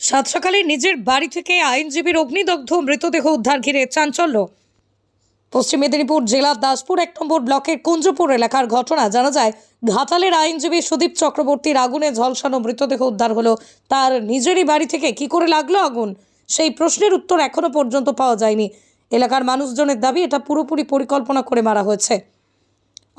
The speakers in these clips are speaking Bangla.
সাত সকালে নিজের বাড়ি থেকে আইনজীবীর অগ্নিদগ্ধ মৃতদেহ উদ্ধার ঘিরে চাঞ্চল্য। পশ্চিম মেদিনীপুর জেলার দাসপুর এক নম্বর ব্লকের কুঞ্জপুর এলাকার ঘটনা জানা যায়, ঘাটালের আইনজীবী সুদীপ চক্রবর্তীর আগুনে ঝলসানো মৃতদেহ উদ্ধার হলো। তার নিজেরই বাড়ি থেকে কি করে লাগল আগুন? সেই প্রশ্নের উত্তর এখনও পর্যন্ত পাওয়া যায়নি। এলাকার মানুষজনের দাবি, এটা পুরোপুরি পরিকল্পনা করে মারা হয়েছে।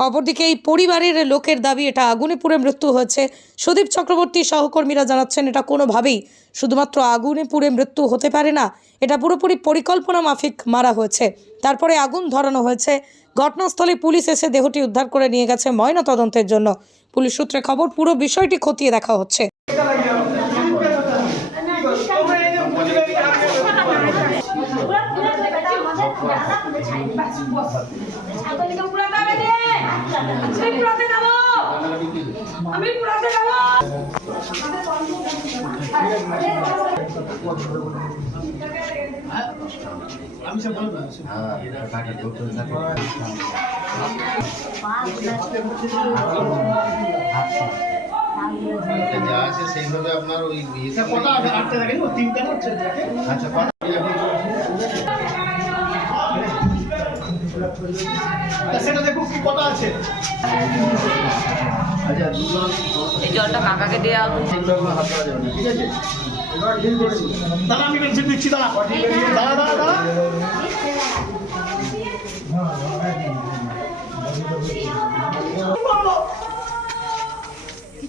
অপরদিকে এই পরিবারের লোকের দাবি, এটা আগুনে পুড়ে মৃত্যু হয়েছে। সুদীপ চক্রবর্তী সহকর্মীরা জানাচ্ছেন, এটা কোনোভাবেই শুধুমাত্র আগুনে পুড়ে মৃত্যু হতে পারে না, এটা পুরোপুরি পরিকল্পনা মাফিক মারা হয়েছে। তারপরে আগুন ধরানো হয়েছে। ঘটনাস্থলে পুলিশ এসে দেহটি উদ্ধার করে নিয়ে গেছে ময়না তদন্তের জন্য। পুলিশ সূত্রে খবর, পুরো বিষয়টি খতিয়ে দেখা হচ্ছে। আমি পুরাতে যাব যা আছে সেইভাবে আপনার ওই কটা? আটটা দেখেন ও তিনটা হচ্ছে। আচ্ছা কটা? সেটা দেখুন কি কটা আছে। আচ্ছা এই জলটা কাকাকে দেওয়া হবে সেগুলো দাদা হাত দাদা যাবে দাদা দাদা দাদা দাদা আমি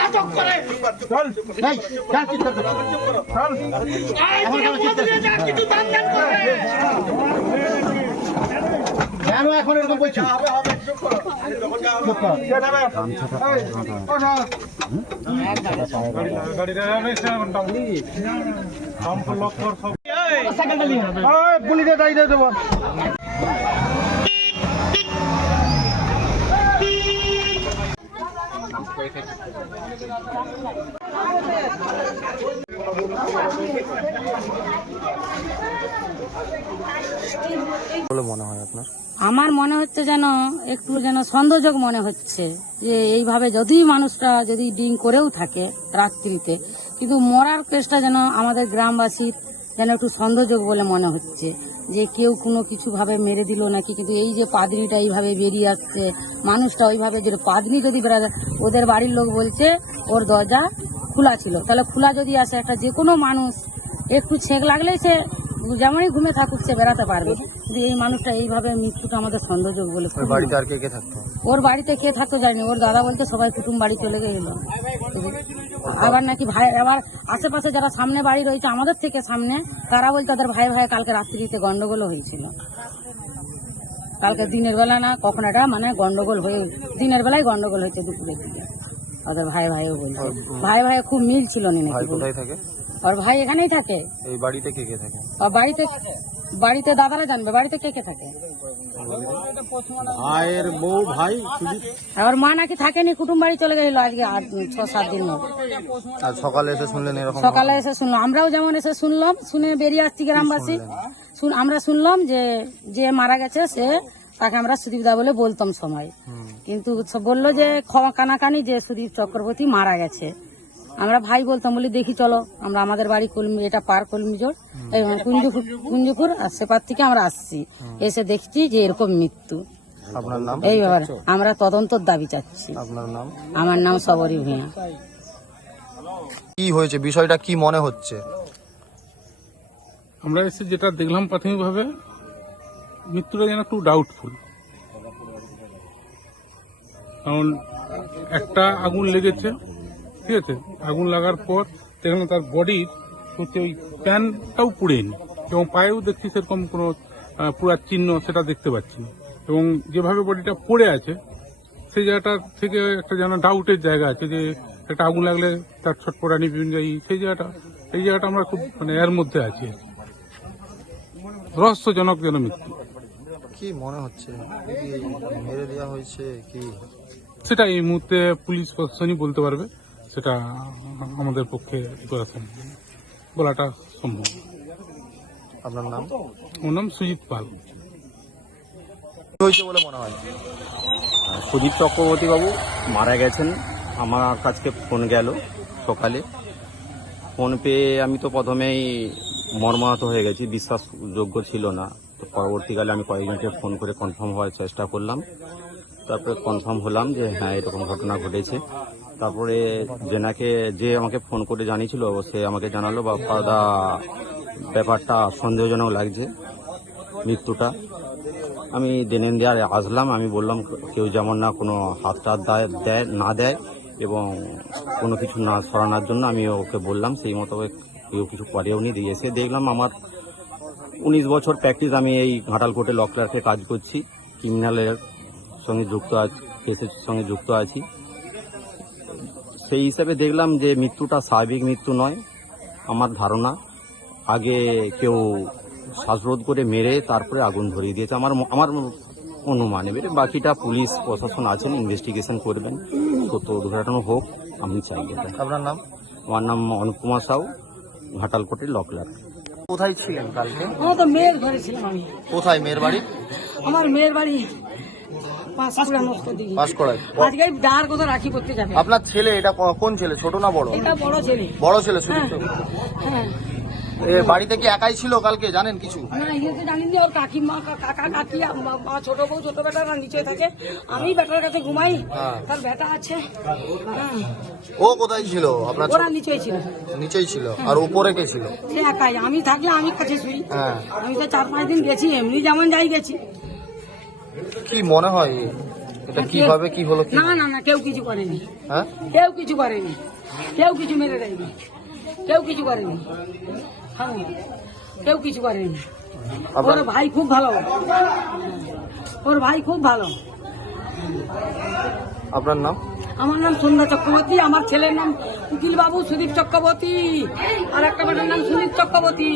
নাটক করে। কিছু দান দান করে। কেন এখন এরকম বলছো পুলিশে দাঁড়িয়ে দেবো আমার মনে হচ্ছে যেন একটু যেন সন্দেহযোগ মনে হচ্ছে যে এইভাবে যদি মানুষটা যদি ডিং করেও থাকে রাত্রিতে, কিন্তু মরার কেসটা যেন আমাদের গ্রামবাসীর যেন একটু সন্দেহযোগ বলে মনে হচ্ছে। যে কেউ কোনো কিছু ভাবে মেরে দিল নাকি কিন্তু এই যে পাদরিটা এইভাবে বেরিয়ে আসছে মানুষটা ওইভাবে যে পাদরি যদি বেরা- ওদের বাড়ির লোক বলছে ওর দরজা খোলা ছিল। তাহলে খোলা যদি আসে একটা যে কোনো মানুষ একটু ছেঁক লাগলেই সে যেমনই ঘুমে থাকুক সে বেড়াতে পারবে। কিন্তু এই মানুষটা এইভাবে মৃত্যুটা আমাদের সন্দেহযোগ বলে ওর বাড়িতে কে থাকতো? জানি ওর দাদা বলতে সবাই কুটুম বাড়ি চলে গেল। আবার নাকি ভাই আবার আশেপাশে যারা সামনে বাড়ি রয়েছে আমাদের থেকে সামনে তারা বলতে তাদের ভাই ভাই কালকে রাত্রিতে গন্ডগোল হয়েছিল। কালকে দিনের বেলা না কখন এটা মানে গন্ডগোল হয়ে দিনের বেলায় গন্ডগোল হয়েছে দুপুরের দিকে ওদের ভাই ভাইও বলছে। ভাই ভাই খুব মিল ছিল না ভাই নাকি থাকে? ওর ভাই এখানেই থাকে। এই বাড়িতে কে কে থাকে? আর বাড়িতে বাড়িতে দাদারা জানবে বাড়িতে কে কে থাকে? ভাইয়ের বউ ভাই আর মা নাকি থাকেনি কুটুম বাড়ি চলে গেছিল আজকে ছ সাত দিন। আর সকালে এসে শুনলেন এরকম সকালে এসে শুনলাম। আমরাও যেমন এসে শুনলাম শুনে বেরিয়ে আসছি গ্রামবাসী। শুন- আমরা শুনলাম যে যে মারা গেছে সে তাকে আমরা সুদীপদা বলে বলতাম সময়। কিন্তু বলল যে খ- কানাকানি যে সুদীপ চক্রবর্তী মারা গেছে। আমরা ভাই বলতাম বলি দেখি চলো আমরা আমাদের বাড়ি কলমি এটা পার কলমিজোর এই মানে কুঞ্জপুর কুঞ্জপুর আর সেপার থেকে আমরা আসছি। এসে দেখছি যে এরকম মৃত্যু। এই ব্যাপারে আমরা তদন্তর দাবি চাচ্ছি। আমার নাম সবরী ভূঁইয়া। কি হয়েছে? বিষয়টা কি মনে হচ্ছে? আমরা এসে যেটা দেখলাম প্রাথমিকভাবে মৃত্যুটা যেন একটু ডাউটফুল কারণ একটা আগুন লেগেছে ঠিক আছে? আগুন লাগার পর সেখানে তার বডির হচ্ছে ওই প্যান্টটাও পুড়েনি এবং পায়েও দেখছি সেরকম কোনো পুরার চিহ্ন সেটা দেখতে পাচ্ছি না। এবং যেভাবে বডিটা পড়ে আছে সেই জায়গাটা থেকে একটা যেন ডাউটের জায়গা আছে যে একটা আগুন লাগলে তার ছটপটানি বিভিন্ন এই সেই জায়গাটা এই জায়গাটা আমরা খুব মানে এর মধ্যে আছি। রহস্যজনক যেন মৃত্যু। কি মনে হচ্ছে? মেরে দেওয়া হয়েছে? কি? সেটা এই মুহূর্তে পুলিশ প্রশাসনই বলতে পারবে। সেটা আমাদের পক্ষে করা সম্ভব না। বলাটা সম্ভব। আপনার নাম? ওর নাম সুজিত পাল। হয়েছে বলে মনে হয়। সুদীপ চক্রবর্তী বাবু মারা গেছেন। আমার কাছকে ফোন গেল সকালে। ফোন পেয়ে আমি তো প্রথমেই মর্মাহত হয়ে গেছি। বিশ্বাসযোগ্য ছিল না। তো পরবর্তীকালে আমি কয়েকজনকে ফোন করে কনফার্ম হওয়ার চেষ্টা করলাম। তারপরে কনফার্ম হলাম যে হ্যাঁ এরকম ঘটনা ঘটেছে। তারপরে জেনাকে যে আমাকে ফোন করে জানিয়েছিল সে আমাকে জানালো বা দা ব্যাপারটা সন্দেহজনক লাগছে, মৃত্যুটা। আমি দেনেন দেয়ার আসলাম, আমি বললাম, কেউ যেমন না কোনো হাত টাত দেয়- না দেয় এবং কোনো কিছু না সরানোর জন্য আমি ওকে বললাম, সেই মতো কেউ কিছু করেও নি। দিয়ে এসে দেখলাম আমার উনিশ বছর প্র্যাকটিস, আমি এই ঘাটাল কোর্টে কাজ করছি, ক্রিমিনালের সঙ্গে যুক্ত আছি কেসের সঙ্গে যুক্ত আছি। সেই হিসাবে দেখলাম যে মৃত্যুটা স্বাভাবিক মৃত্যু নয় আমার ধারণা। আগে কেউ শ্বাসরোধ করে মেরে তারপরে আগুন ধরিয়ে দিয়েছে আমার আমার অনুমান। এবারে বাকিটা পুলিশ প্রশাসন আছেন ইনভেস্টিগেশন করবেন। সত্য উদ্ঘাটন হোক আমি চাই এটা। আপনার নাম? আমার নাম অনুপমা সাউ ঘাটালকোটের লকলার। কোথায় ছিলেন কালকে? আমার তো মেয়ের ঘরে ছিলাম আমি। কোথায়? মেয়ের বাড়ি? আমার মেয়ের বাড়ি আজকে ডার কথা রাখি করতে যাবে। আপনার ছেলে এটা কোন ছেলে? ছোট না বড়? এটা বড় ছেলে। বড় ছেলে সুদীপ হ্যাঁ হ্যাঁ। বাড়িতে কি একাই ছিল কালকে? জানেন কিছু? না ইয়েতে জানি না ওর কাকিমা কাকা কাকি আম- মা ছোট বউ ছোট বেটারা নিচে থাকে। আমি বেটার কাছে ঘুমাই। হ্যাঁ। তার বেটা আছে। ও কোথায় ছিল? আপনার ওরা নিচেই ছিল। নিচেই ছিল। আর উপরে কে ছিল? সে একাই। আমি থাকলে আমি কাছে শুই। হ্যাঁ। আমি তো চার পাঁচ দিন গেছি এমনি যেমন যাই গেছি। কি মনে হয়? এটা কীভাবে কি হলো কি না না না কেউ কিছু করেনি। হ্যাঁ? কেউ কিছু করেনি। কেউ কিছু মেরে দেয়নি। কেউ কিছু করেনি। হ্যাঁ কেউ কিছু করেনি। ওর ভাই খুব ভালো। ওর ভাই খুব ভালো। আপনার নাম? আমার নাম সন্ধ্যা চক্রবর্তী আমার ছেলের নাম উকিল বাবু সুদীপ চক্রবর্তী। আর একটা বেটার নাম সুদীপ চক্রবর্তী।